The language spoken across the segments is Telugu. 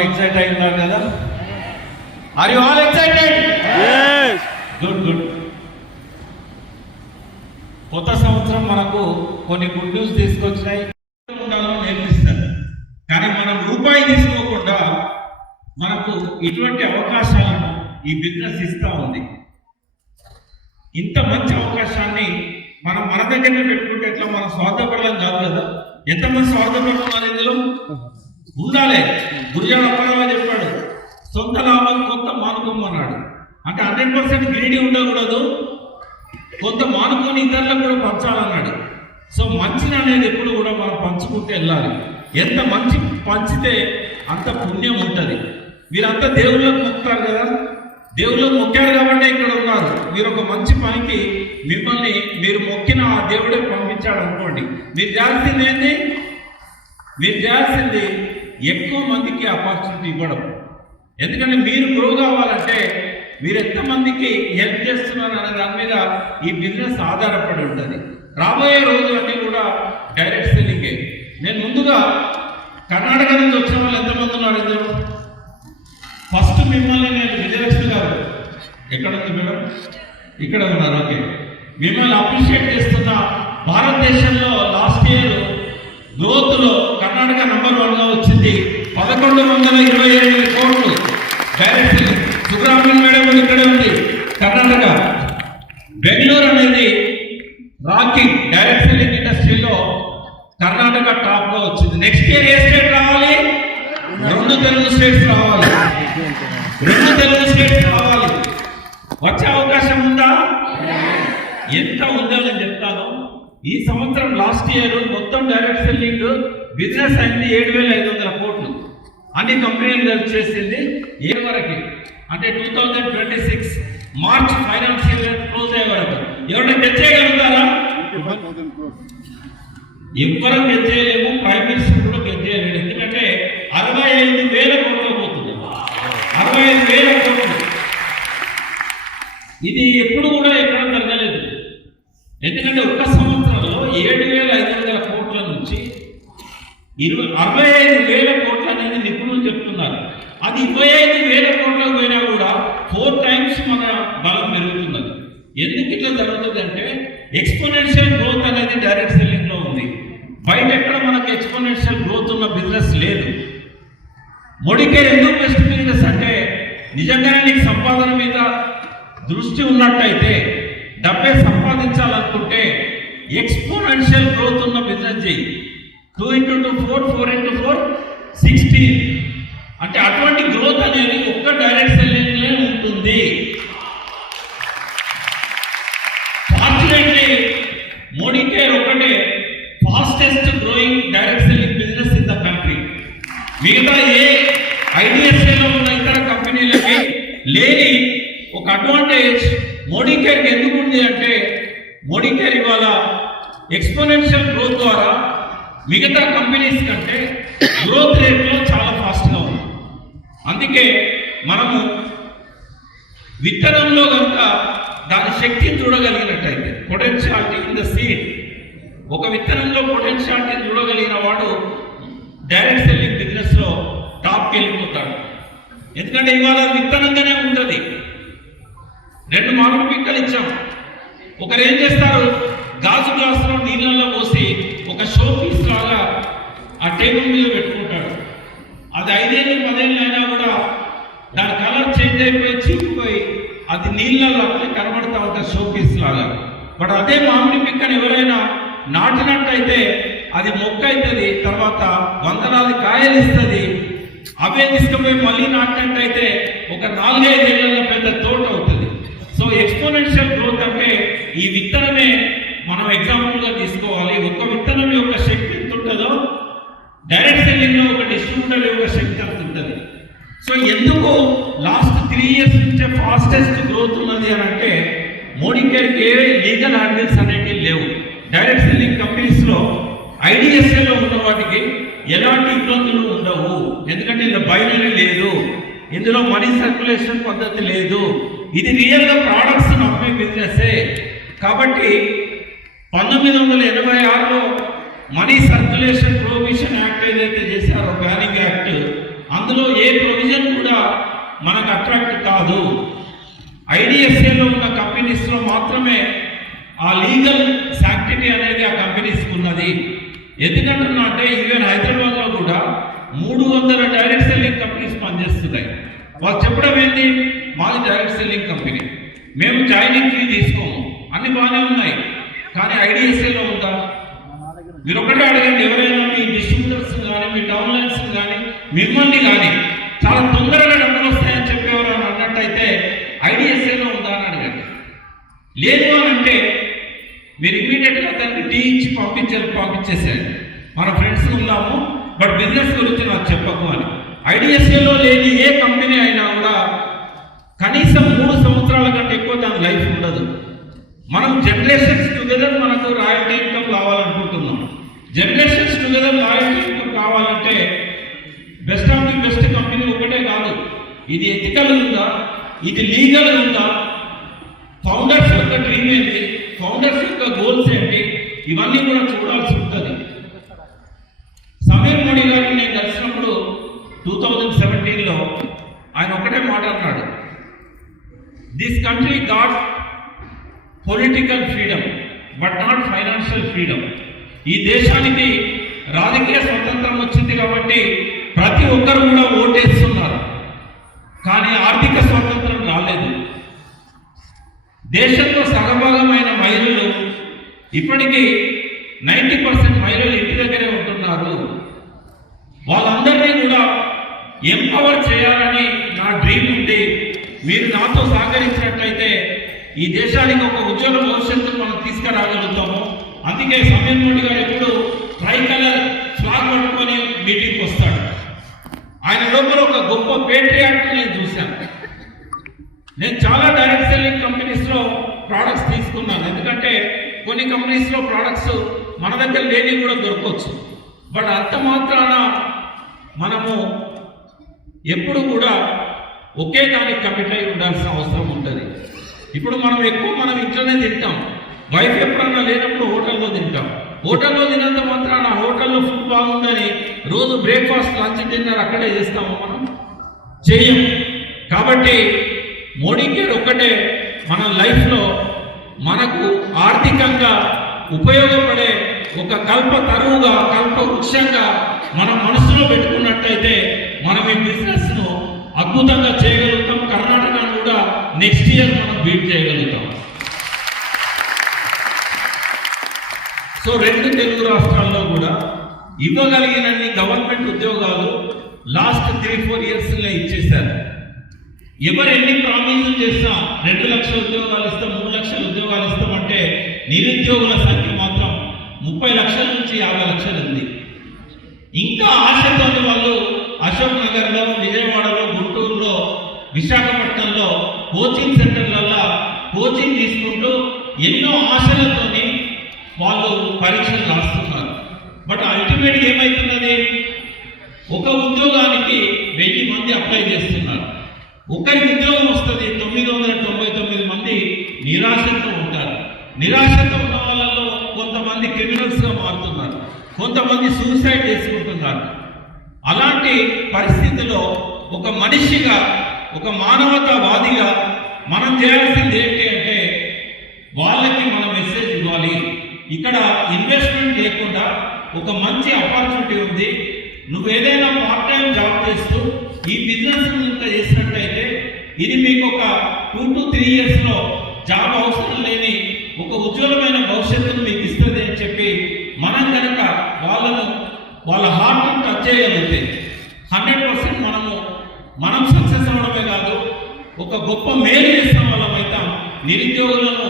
బాగా ఎక్సైట్ అయి ఉన్నారు కదా? Are you all excited good good కొత్త సంవత్సరం మనకు కొన్ని గుడ్ న్యూస్ తీసుకొచ్చినాయి. నేర్పిస్తారు. కానీ మనం రూపాయి తీసుకోకుండా మనకు ఇటువంటి అవకాశాలను ఈ బిజినెస్ ఇస్తా ఉంది. ఇంత మంచి అవకాశాన్ని మనం మన దగ్గరనే పెట్టుకుంటే ఎట్లా? మనం స్వార్థపడలేం కాదు కదా? ఎంతమంది స్వార్థపడుతున్నారు ఇందులో? ఉండాలి. గురుజాడు అప్పారావు చెప్పాడు సొంత లాభం కొంత మానుకం అన్నాడు. అంటే హండ్రెడ్ పర్సెంట్ గ్రీడీ ఉండకూడదు కొంత మానుకొని ఇతరులకు కూడా పంచాలన్నాడు. సో మంచిని అనేది ఎప్పుడు కూడా మనం పంచుకుంటూ వెళ్ళాలి. ఎంత మంచి పంచితే అంత పుణ్యం ఉంటుంది. వీరంతా దేవుళ్ళకు మొక్కుతారు కదా? దేవుళ్ళకు మొక్కారు కాబట్టి ఇక్కడ ఉన్నారు. మీరు ఒక మంచి పనికి మిమ్మల్ని మీరు మొక్కిన ఆ దేవుడే పంపించాడు అనుకోండి. మీరు చేయాల్సింది ఏంటి మీరు చేయాల్సింది ఎక్కువ మందికి ఆపర్చునిటీ ఇవ్వడం. ఎందుకంటే మీరు గ్రో కావాలంటే మీరు ఎంతమందికి హెల్ప్ చేస్తున్నారు అనే దాని మీద ఈ బిజినెస్ ఆధారపడి ఉంటుంది. రాబోయే రోజులన్నీ కూడా డైరెక్ట్ సెల్లింగే నేను ముందుగా కర్ణాటక నుంచి వచ్చిన వాళ్ళు ఎంతమంది ఉన్నారు ఇద్దరు? ఫస్ట్ మిమ్మల్ని నేను విజయలక్ష్మి గారు. ఎక్కడ ఉంది మేడం? ఇక్కడ ఉన్నారు ఓకే. మిమ్మల్ని అప్రిషియేట్ చేస్తున్న భారతదేశంలో లాస్ట్ ఇయర్ గ్రోత్లో కర్ణాటక నంబర్ వన్గా వచ్చింది. పదకొండు వందల ఇరవై ఎనిమిది కోట్లు. డైరెక్ట్ సుబ్రహ్మణ్యం మేడం కూడా ఇక్కడే ఉంది. కర్ణాటక. బెంగళూరు అనేది రాకింగ్ డైరెక్ట్ సెల్లింగ్ ఇండస్ట్రీలో కర్ణాటక టాప్లో వచ్చింది. నెక్స్ట్ ఇయర్ ఏ స్టేట్ రావాలి? రెండు తెలుగు స్టేట్స్ రావాలి. రెండు తెలుగు స్టేట్స్ రావాలి. వచ్చే అవకాశం ఉందా? ఎంత ఉందో నేను చెప్తాను? ఈ సంవత్సరం లాస్ట్ ఇయర్ మొత్తం డైరెక్ట్ సెల్లింగ్ బిజినెస్ అయింది ఏడు వేల ఐదు వందల కోట్లు. అన్ని కంపెనీలు కలిసి చేసింది ఏ వరకు. అంటే two thousand twenty six March financial year close అయ్యే వరకు. ఎవరైనా తెచ్చేయగలుగుతారా ఎవరు తెచ్చేయలేము ప్రైమ్ మినిస్టర్ కూడా గెలిచేయలేడు ఎందుకంటే అరవై ఐదు వేల కోట్లు పోతుంది. అరవై ఐదు వేల కోట్లు. ఇది ఎప్పుడు కూడా ఎక్కడ జరగలేదు. ఎందుకంటే ఒక్క సంవత్సరంలో ఏడు వేల ఐదు వందల కోట్ల నుంచి ఇరవై అరవై ఐదు వేల కోట్లు అనేది నిపుణులు చెప్తున్నారు. అది ఇరవై ఐదు వేల కోట్లకు పోయినా కూడా ఫోర్ టైమ్స్ మన బలం పెరుగుతున్నది. ఎందుకు ఇట్లా జరుగుతుంది అంటే ఎక్స్పోనెన్షియల్ గ్రోత్ అనేది డైరెక్ట్ సెల్లింగ్లో ఉంది. బయట ఎక్కడ మనకు ఎక్స్పోనెన్షియల్ గ్రోత్ ఉన్న బిజినెస్ లేదు. మొడికే ఎందుకు బెస్ట్ బిజినెస్ అంటే నిజంగానే నీకు సంపాదన మీద దృష్టి ఉన్నట్టయితే డబ్బే సంపాదించాలనుకుంటే ఎక్స్పోనెన్షియల్ గ్రోత్ ఉన్న బిజినెస్ చేయి. Two into two four four into four sixteen. అంటే అటువంటి గ్రోత్ అనేది ఒక్క డైరెక్ట్ సెల్లింగ్లే ఉంటుంది. ఫార్చునేట్లీ మోడీ కేర్ ఒకటే fastest growing direct selling business in the country మిగతా ఏ ఐడిఎస్ఏలో ఉన్న ఇతర కంపెనీలకి లేని ఒక అడ్వాంటేజ్ మోడీ కేర్కి ఎందుకు ఉంది అంటే మోడీ కేర్ ఇవాళ ఎక్స్పోనెన్షియల్ గ్రోత్ ద్వారా మిగతా కంపెనీస్ కంటే గ్రోత్ రేట్లో చాలా ఫాస్ట్గా ఉంది. అందుకే మనము విత్తనంలో కనుక దాని శక్తిని చూడగలిగినట్టయితే పొటెన్షియాలిటీ ఇన్ ద సీడ్ ఒక విత్తనంలో పొటెన్షియాలిటీ చూడగలిగిన వాడు డైరెక్ట్ సెల్లింగ్ బిజినెస్లో టాప్ టాప్కి వెళ్ళిపోతాడు. ఎందుకంటే ఇవాళ విత్తనంగానే ఉంటుంది. రెండు మామిడి పిక్కలు ఇచ్చాం. ఒకరు ఏం చేస్తారు? గాజు గ్లాసు నీళ్ళల్లో పోసి ఒక షో పీస్ లాగా ఆ టేబుల్ మీద పెట్టుకుంటాడు. అది ఐదేళ్ళు పదేళ్ళు అయినా కూడా దాని కలర్ చేంజ్ అయిపోయి చీపిపోయి అది నీళ్ళలో అట్లే కనబడతా ఉంటుంది షో పీస్ లాగా. బట్ అదే మామిడి పిక్కని ఎవరైనా నాటినట్టయితే అది మొక్క అవుతుంది తర్వాత వందలాది కాయలు ఇస్తుంది. అవే తీసుకుపోయి మళ్ళీ నాటినట్టయితే ఒక నాలుగైదేళ్ళలో పెద్ద తోట అవుతుంది. సో ఎక్స్పోనెన్షియల్ గ్రోత్ అంటే ఈ విత్తనమే మనం ఎగ్జాంపుల్గా తీసుకోవాలి. ఒక్క విత్తనం యొక్క శక్తి ఎంత ఉంటుందో డైరెక్ట్ సెల్లింగ్లో ఒక డిస్ట్రిబ్యూటర్ యొక్క శక్తి అంత ఉంటుంది సో ఎందుకు లాస్ట్ త్రీ ఇయర్స్ నుంచే ఫాస్టెస్ట్ గ్రోత్ ఉన్నది అని అంటే మోడీ కేర్కి ఏ లీగల్ హ్యాండిల్స్ అనేవి లేవు. డైరెక్ట్ సెల్లింగ్ కంపెనీస్లో ఐడిఎస్ఏలో ఉన్న వాటికి ఎలాంటి ఇబ్బందులు ఉండవు. ఎందుకంటే ఇందులో బైనరీ లేదు. ఇందులో మనీ సర్క్యులేషన్ పద్ధతి లేదు. ఇది రియల్గా ప్రోడక్ట్స్ అమ్మే బిజినెస్ కాబట్టి పంతొమ్మిది వందల ఎనభై ఆరులో మనీ సర్క్యులేషన్ ప్రొహిబిషన్ యాక్ట్ ఏదైతే చేశారో బ్యానింగ్ యాక్ట్ అందులో ఏ ప్రొవిజన్ కూడా మనకు అట్రాక్ట్ కాదు. ఐడిఎస్ఏలో ఉన్న కంపెనీస్లో మాత్రమే ఆ లీగల్ శాక్టిటీ అనేది ఆ కంపెనీస్కి ఉన్నది. ఎందుకంటున్నా అంటే ఈవెన్ హైదరాబాద్లో కూడా మూడు వందల డైరెక్ట్ సెల్లింగ్ కంపెనీస్ పనిచేస్తున్నాయి. వాళ్ళు చెప్పడం ఏంటి? మాది డైరెక్ట్ సెల్లింగ్ కంపెనీ. మేము జాయినింగ్ ఫీ తీసుకోము. అన్ని బాగానే ఉన్నాయి. కానీ ఐడిఎస్ఏలో ఉందా మీరు ఒకటే అడగండి ఎవరైనా మీ డిస్ట్రిబ్యూటర్స్ కానీ మీ డౌన్లైన్స్ కానీ మిమ్మల్ని కానీ చాలా తొందరగా డబ్బులు వస్తాయని చెప్పేవారు అని అన్నట్టయితే ఐడిఎస్ఏలో ఉందా అని అడగండి. లేదు అని అంటే మీరు ఇమీడియట్గా దాన్ని టీ ఇచ్చి పంపించారు పంపించేసారు మన ఫ్రెండ్స్ ఉన్నాము బట్ బిజినెస్ గురించి నాకు చెప్పకు అని. ఐడిఎస్ఏలో లేని ఏ కంపెనీ అయినా కూడా కనీసం మూడు సంవత్సరాల కంటే ఎక్కువ దాని లైఫ్ ఉండదు. మనం జనరేషన్స్ టుగెదర్ మనకు రాయల్టీ ఇన్కమ్ కావాలనుకుంటున్నాం. జనరేషన్స్ టుగెదర్ రాయల్టీ ఇన్కమ్ కావాలంటే best of the best company ఒకటే కాదు. ఇది ఎథికల్ ఉందా? ఇది లీగల్ ఉందా? ఫౌండర్స్ యొక్క డ్రీమ్ ఏంటి? ఫౌండర్స్ యొక్క గోల్స్ ఏంటి? ఇవన్నీ కూడా చూడాల్సి ఉంటుంది. సమీర్ మోడీ గారిని నేను కలిసినప్పుడు టూ థౌజండ్ సెవెంటీన్లో ఆయన ఒకటే మాట అన్నాడు. This country got political freedom but not financial freedom ఈ దేశానికి రాజకీయ స్వతంత్రం వచ్చింది కాబట్టి ప్రతి ఒక్కరు కూడా ఓటేస్తున్నారు. కానీ ఆర్థిక స్వాతంత్రం రాలేదు. దేశంలో సగభాగమైన మహిళలు ఇప్పటికీ నైంటీ పర్సెంట్ మహిళలు ఇంటి దగ్గరే ఉంటున్నారు. వాళ్ళందరినీ కూడా ఎంపవర్ చేయాలని నా డ్రీమ్ ఉంది. మీరు నాతో సహకరించినట్లయితే ఈ దేశానికి ఒక ఉజ్వల భవిష్యత్తు మనం తీసుకురాగలుగుతాము. అందుకే సమీర్ మోడీ గారు ఎప్పుడు ట్రై కలర్ ఫ్లాగ్ పట్టుకొని మీటింగ్కి వస్తాడు. ఆయన లోపల ఒక గొప్ప పేట్రియాట్ నేను చూశాను. నేను చాలా డైరెక్ట్ సెల్లింగ్ కంపెనీస్లో ప్రోడక్ట్స్ తీసుకున్నాను. ఎందుకంటే కొన్ని కంపెనీస్లో ప్రోడక్ట్స్ మన దగ్గర లేని కూడా దొరకవచ్చు. బట్ అంత మాత్రాన మనము ఎప్పుడు కూడా ఒకే దానికి కమిట్ అయి ఉండాల్సిన అవసరం ఉంటుంది. ఇప్పుడు మనం ఎక్కువ మనం ఇంట్లోనే తింటాం. వైఫ్ ఎప్పుడన్నా లేనప్పుడు హోటల్లో తింటాం. హోటల్లో తినంత మాత్రాన హోటల్లో ఫుడ్ బాగుందని రోజు బ్రేక్ఫాస్ట్ లంచ్ డిన్నర్ అక్కడే చేస్తాము మనం? చేయం కాబట్టి మోడీ గారు ఒక్కటే మన లైఫ్లో మనకు ఆర్థికంగా ఉపయోగపడే ఒక కల్ప తరువుగా కల్ప వృక్షంగా మనం మనసులో పెట్టుకున్నట్టయితే మనం ఈ బిజినెస్ను అద్భుతంగా చేయగలుగుతాం. కర్ణాటకను కూడా నెక్స్ట్ ఇయర్ మనం బీట్ చేయగలుగుతాం. సో రెండు తెలుగు రాష్ట్రాల్లో కూడా ఇవ్వగలిగినన్ని గవర్నమెంట్ ఉద్యోగాలు లాస్ట్ త్రీ ఫోర్ ఇయర్స్లో ఇచ్చేశారు. ఎవరు ఎన్ని ప్రామిసులు చేసినా రెండు లక్షల ఉద్యోగాలు ఇస్తాం మూడు లక్షల ఉద్యోగాలు ఇస్తామంటే నిరుద్యోగుల సంఖ్య మాత్రం ముప్పై లక్షల నుంచి యాభై లక్షలు ఉంది. ఇంకా ఆశతో వాళ్ళు అశోక్ నగర్లో విజయవాడలో గుంటూరులో విశాఖపట్నంలో కోచింగ్ సెంటర్లలో కోచింగ్ తీసుకుంటూ ఎన్నో ఆశలతోని వాళ్ళు పరీక్షలు రాస్తున్నారు. బట్ అల్టిమేట్ ఏమవుతున్నది ఒక ఉద్యోగానికి వెయ్యి మంది అప్లై చేస్తున్నారు. ఒకరికి ఉద్యోగం వస్తుంది తొమ్మిది వందల తొంభై తొమ్మిది మంది నిరాశతో ఉంటారు. నిరాశతో ఉన్న వాళ్ళలో కొంతమంది క్రిమినల్స్గా మారుతున్నారు. కొంతమంది సూసైడ్ చేసుకుంటున్నారు. అలాంటి పరిస్థితిలో ఒక మనిషిగా ఒక మానవతావాదిగా మనం చేయాల్సింది ఏంటి అంటే వాళ్ళకి మనం మెసేజ్ ఇవ్వాలి. ఇక్కడ ఇన్వెస్ట్మెంట్ లేకుండా ఒక మంచి ఆపర్చునిటీ ఉంది. నువ్వు ఏదైనా పార్ట్ టైం జాబ్ చేస్తూ ఈ బిజినెస్ ఇంత చేసినట్టయితే ఇది మీకు ఒక టూ టు త్రీ ఇయర్స్లో జాబ్ అవసరం లేని ఒక ఉజ్వలమైన భవిష్యత్తును మీకు ఇస్తుంది అని చెప్పి మనం కనుక వాళ్ళను వాళ్ళ హార్ట్ టచ్ చేయగలిగితే హండ్రెడ్ పర్సెంట్ మనము మనం సక్సెస్ అవ్వడమే కాదు ఒక గొప్ప మేలు చేసిన వాళ్ళమైతే నిరుద్యోగులను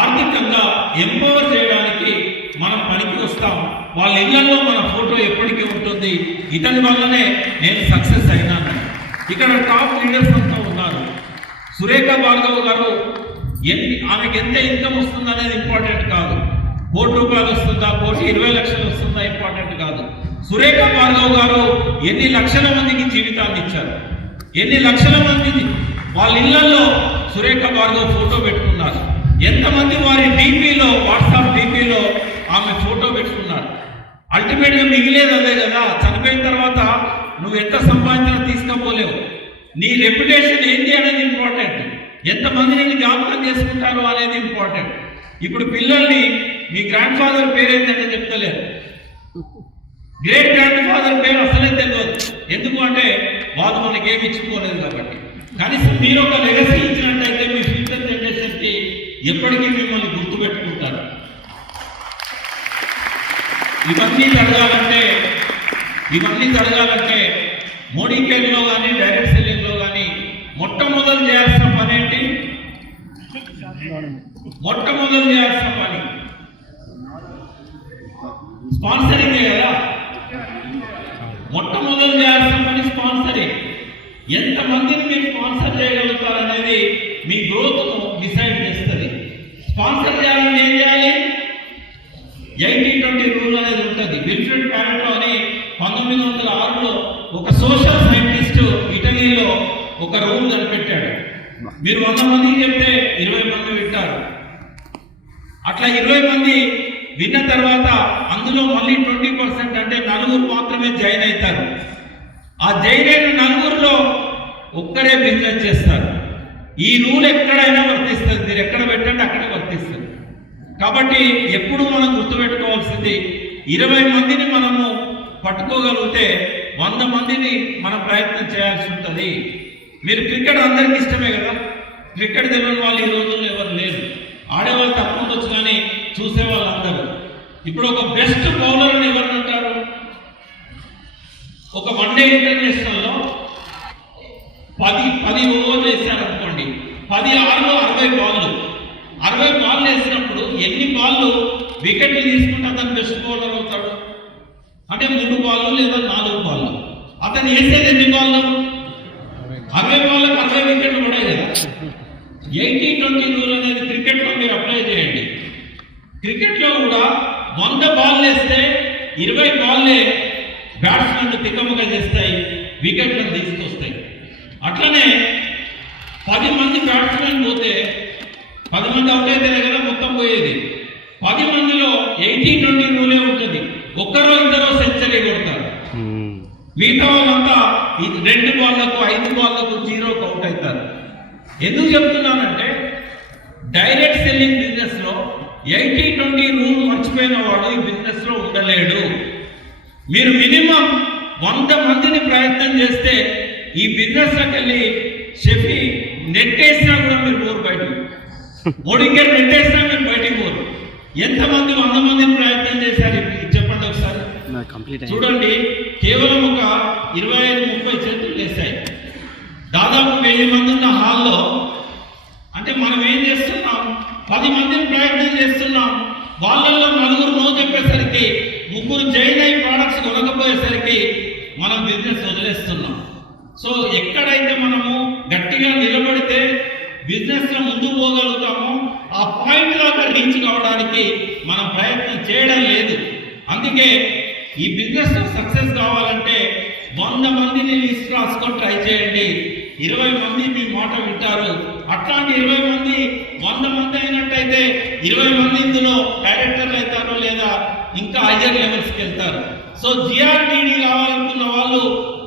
ఆర్థికంగా ఎంపవర్ చేయడానికి మనం పనికి వస్తాం. వాళ్ళ ఇళ్ళలో మన ఫోటో ఎప్పటికీ ఉంటుంది. ఇతని వల్లనే నేను సక్సెస్ అయినాను. ఇక్కడ టాప్ లీడర్స్ అంతా ఉన్నారు. సురేఖ భార్గవ్ గారు ఎన్ని ఆమెకి ఎంత ఇన్కమ్ వస్తుంది అనేది ఇంపార్టెంట్ కాదు. కోటి రూపాయలు వస్తుందా కోటి ఇరవై లక్షలు వస్తుందా ఇంపార్టెంట్ కాదు. సురేఖ భార్గవ్ గారు ఎన్ని లక్షల మందికి జీవితాన్ని ఇచ్చారు? ఎన్ని లక్షల మంది వాళ్ళ ఇళ్ళలో సురేఖ భార్గవ్ ఫోటో పెట్టుకున్నారు? ఎంతమంది వారి డీపీలో వాట్సాప్ డీపీలో ఆమె ఫోటో పెట్టుకున్నారు? అల్టిమేట్గా మిగిలేదు అదే కదా. చనిపోయిన తర్వాత నువ్వు ఎంత సంపాదించినా తీసుకోపోలేవు. నీ రెప్యుటేషన్ ఏంటి అనేది ఇంపార్టెంట్ ఎంతమంది నేను జ్ఞాపకం చేసుకుంటారు అనేది ఇంపార్టెంట్ ఇప్పుడు పిల్లల్ని మీ గ్రాండ్ ఫాదర్ పేరేంటంటే చెప్తలేరు గ్రేట్ గ్రాండ్ ఫాదర్ పేరు అసలే తెలియదు. ఎందుకు అంటే వాళ్ళు మనకి ఏమి ఇచ్చుకోలేదు కాబట్టి. కనీసం మీరు ఒక లెగసీ ఇచ్చినట్టయితే మీ ఫ్యూచర్ జనరేషన్కి ఎప్పటికీ మిమ్మల్ని గుర్తుపెట్టుకుంటారు. ఇవన్నీ జరగాలంటే ఇవన్నీ జరగాలంటే మోడీ కేర్లో కానీ డైరెక్ట్ సెల్లింగ్లో కానీ మొట్టమొదలు చేయాల్సిన పని ఏంటి మొట్టమొదలు చేయాల్సిన పని. ఒక రూల్ కనిపెట్టాడు. మీరు వంద మందికి చెప్తే ఇరవై మంది వింటారు. అట్లా ఇరవై మంది విన్న తర్వాత అందులో మళ్ళీ ట్వంటీ పర్సెంట్ అంటే నలుగురు మాత్రమే జాయిన్ అవుతారు. ఆ జాయిన్ అయిన నలుగురిలో ఒక్కరే బిజినెస్ చేస్తారు. ఈ రూల్ ఎక్కడైనా వర్తిస్తుంది. మీరు ఎక్కడ పెట్టండి అక్కడే వర్తిస్తుంది. కాబట్టి ఎప్పుడు మనం గుర్తుపెట్టుకోవాల్సింది ఇరవై మందిని మనము పట్టుకోగలిగితే వంద మందిని మనం ప్రయత్నం చేయాల్సి ఉంటుంది. మీరు క్రికెట్ అందరికి ఇష్టమే కదా? క్రికెట్ తెలియని వాళ్ళు ఈ రోజుల్లో ఎవరు లేరు. ఆడేవాళ్ళు తక్కువ ఉండొచ్చు కానీ చూసే వాళ్ళందరూ ఇప్పుడు ఒక బెస్ట్ బౌలర్ అని ఎవరు అంటారు? ఒక వన్డే ఇంటర్నేషనల్లో పది పది ఓవర్లు వేసారనుకోండి పది ఆరులో అరవై బాళ్ళు అరవై బాల్లు వేసినప్పుడు ఎన్ని బాళ్ళు వికెట్లు తీసుకుంటే అతను బెస్ట్ బౌలర్ అవుతాడు? అంటే మూడు బాళ్ళు లేదా నాలుగు బాళ్ళు అతను వేసేది ఎన్ని బాళ్ళు అరవై బాళ్ళకి అరవై వికెట్లు పడాయి కదా ఎయిటీ ట్వంటీ రూల్ అనేది క్రికెట్లో మీరు అప్లై చేయండి. క్రికెట్లో కూడా వంద బాల్ వేస్తే ఇరవై బాల్లే బ్యాట్స్మెన్ తిక్కముగా చేస్తాయి వికెట్లను తీసుకొస్తాయి. అట్లనే పది మంది బ్యాట్స్మెన్ పోతే పది మంది అవుట్ అయితేనే కదా మొత్తం పోయేది. పది మందిలో ఎయిటీ ట్వంటీ రూలే ఉంటుంది. ఒక్కరో ఇద్దరో సెంచరీ కొడతారు. మిగతా వాళ్ళంతా రెండు బాళ్ళకు ఐదు బాళ్ళకు జీరోకి అవుట్ అవుతారు. ఎందుకు చెప్తున్నానంటే డైరెక్ట్ సెల్లింగ్ బిజినెస్లో ఎయిటీ ట్వంటీ రూల్ మర్చిపోయిన వాడు ఈ బిజినెస్లో ఉండలేడు. మీరు మినిమం వంద మందిని ప్రయత్నం చేస్తే ఈ బిజినెస్లోకి వెళ్ళి షెఫీ నెట్టేసినా కూడా మీరు పోరు బయటకు మోడీకే నెట్టేసినా మీరు బయటికి పోరు. ఎంతమంది వంద మందిని ప్రయత్నం చేశారు? చెప్పండి ఒకసారి. చూడండి కేవలం ఒక ఇరవై ఐదు ముప్పై చేతులు వేశాయి. దాదాపు వెయ్యి మంది ఉన్న హాల్లో అంటే మనం ఏం చేస్తున్నాం? పది మందిని ప్రయత్నం చేస్తున్నాం. వాళ్ళల్లో నలుగురు నో చెప్పేసరికి ముగ్గురు జైన్ అయి ప్రోడక్ట్స్ కొనకపోయేసరికి మనం బిజినెస్ వదిలేస్తున్నాం. సో ఎక్కడైతే మనము గట్టిగా నిలబడితే బిజినెస్లో ముందుకు పోగలుగుతామో ఆ పాయింట్ దాకా రీచ్ కావడానికి మనం ప్రయత్నం చేయడం లేదు. అందుకే ఈ బిజినెస్ సక్సెస్ కావాలంటే వంద మందిని లిస్ట్ రాసుకొని ట్రై చేయండి. ఇరవై మంది మీ మాట వింటారు. అట్లాంటి ఇరవై మంది వంద మంది అయినట్టయితే ఇరవై మంది ఇందులో డైరెక్టర్లు అవుతారు లేదా ఇంకా హయ్యర్ లెవెల్స్కి వెళ్తారు. సో జిఆర్టీడీ కావాలనుకున్న వాళ్ళు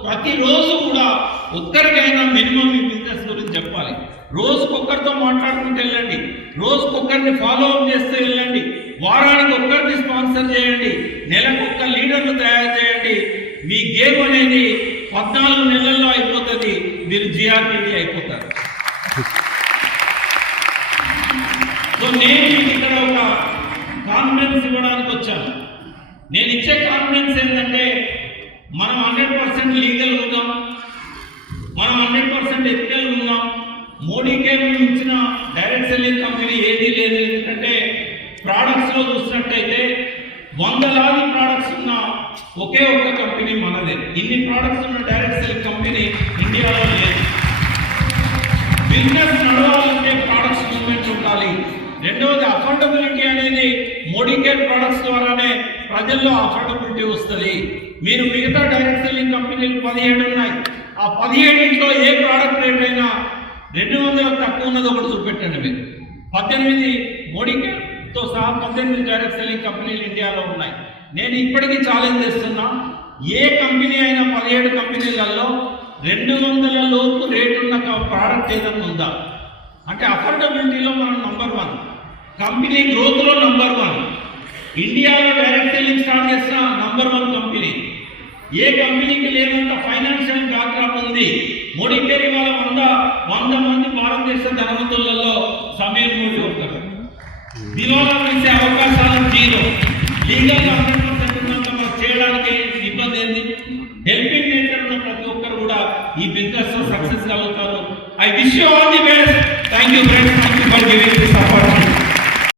ప్రతిరోజు కూడా ఒక్కరికైనా మినిమం మీ బిజినెస్ గురించి చెప్పాలి. రోజుకొక్కరితో మాట్లాడుకుంటూ వెళ్ళండి. రోజుకొక్కరిని ఫాలో అప్ చేస్తూ వెళ్ళండి. వారానికి ఒక్కరిని స్పాన్సర్ చేయండి. నెలకు ఒక్క లీడర్ను తయారు చేయండి. మీ గేమ్ అనేది పద్నాలుగు నెలల్లో అయిపోతుంది. మీరు జిఆర్టీడీ అయిపోతారు. సో నేను ఇక్కడ ఒక కాన్ఫిడెన్స్ ఇవ్వడానికి వచ్చాను. నేను ఇచ్చే కాన్ఫిడెన్స్ ఏంటంటే అనేది మోడీ కేర్ ప్రొడక్ట్స్ ద్వారానే ప్రజల్లో అఫోర్డబిలిటీ వస్తుంది. మీరు మిగతా డైరెక్ట్ సెల్లింగ్ కంపెనీలు పదిహేడు ఉన్నాయి. ఆ పదిహేడింట్లో ఏ ప్రోడక్ట్ రేట్ అయినా రెండు వందల తక్కువ ఉన్నది ఒకటి చూపెట్టండి మీరు. పద్దెనిమిది మోడీ కేర్తో సహా పద్దెనిమిది డైరెక్ట్ సెల్లింగ్ కంపెనీలు ఇండియాలో ఉన్నాయి. నేను ఇప్పటికీ ఛాలెంజ్ చేస్తున్నా ఏ కంపెనీ అయినా పదిహేడు కంపెనీలలో రెండు వందల లోపు రేటు ఉన్న ప్రోడక్ట్ ఏదైనా ఉందా? అంటే అఫోర్డబిలిటీలో మనం నంబర్ వన్ కంపెనీ గ్రోత్లో నంబర్ వన్ ఇండియాలో డైరెక్ట్ సెల్లింగ్ స్టార్ట్ చేసిన నంబర్ వన్ కంపెనీ. ఏ కంపెనీకి లేనంత ఫైనాన్షియల్ బ్యాక్గ్రౌండ్ ఉంది? మోడీ పేరు ఇవాళ వంద వంద మంది భారతదేశ ధనవంతులలో సమీర్ మోడీ ఒకరు దివాలా వేసే అవకాశాలు జీరో. లీగల్ హండ్రెడ్ పర్సెంట్ చేయడానికి ఇబ్బంది ఏంది? హెల్పింగ్ నేచర్ ఉన్న ప్రతి ఒక్కరు కూడా ఈ బిజినెస్లో సక్సెస్ కలుగుతారు ఐ విష్ యూ ఆల్